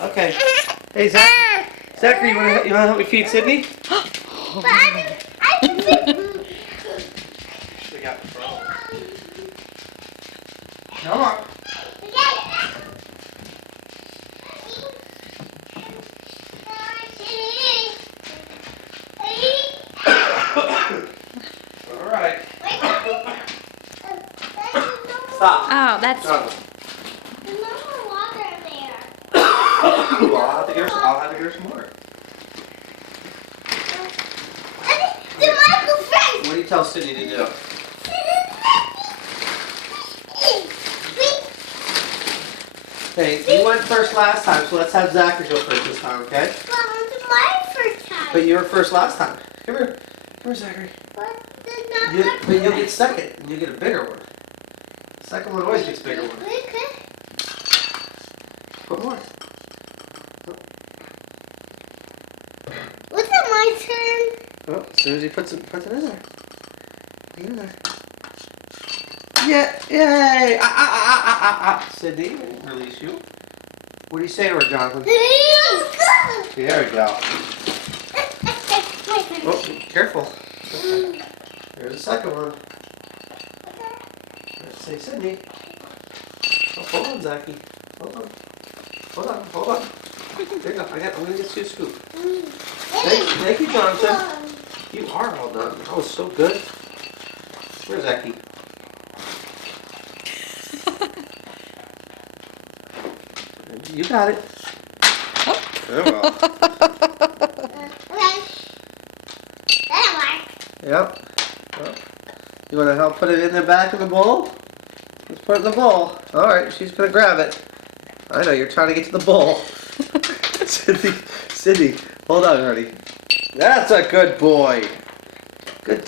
Okay. Hey, Zachary, you wanna help me feed Sidney? She got the phone. Come on. All right. Stop. Oh, that's. Stop. There's no more water there. Well, I'll have to get her some more. The Michael friend. What do you tell Sidney to do? Hey, you went first last time, so let's have Zachary go first this time, okay? Well, it's my first time. But you were first last time. Come here. Come here, Zachary. But it's not But you'll get second, and you'll get a bigger one. Second one always gets a bigger one. Put more. Was it my turn? Oh, as soon as he puts it in there. Put it in there. Yeah, yay! Sidney, release you. What do you say to her, Jonathan? There we go. Oh, careful. Okay. There's the second one. Let's say Sidney. Oh, hold on, Zachy. Hold on. Hold on. There you go. I'm gonna get you a scoop. Thank you, Jonathan. You are all done. That was so good. Where's Zachy? You got it. There we go. Yep. Well, you want to help put it in the back of the bowl? Let's put it in the bowl. All right, she's going to grab it. I know, you're trying to get to the bowl. Sidney, hold on, honey. That's a good boy. Good.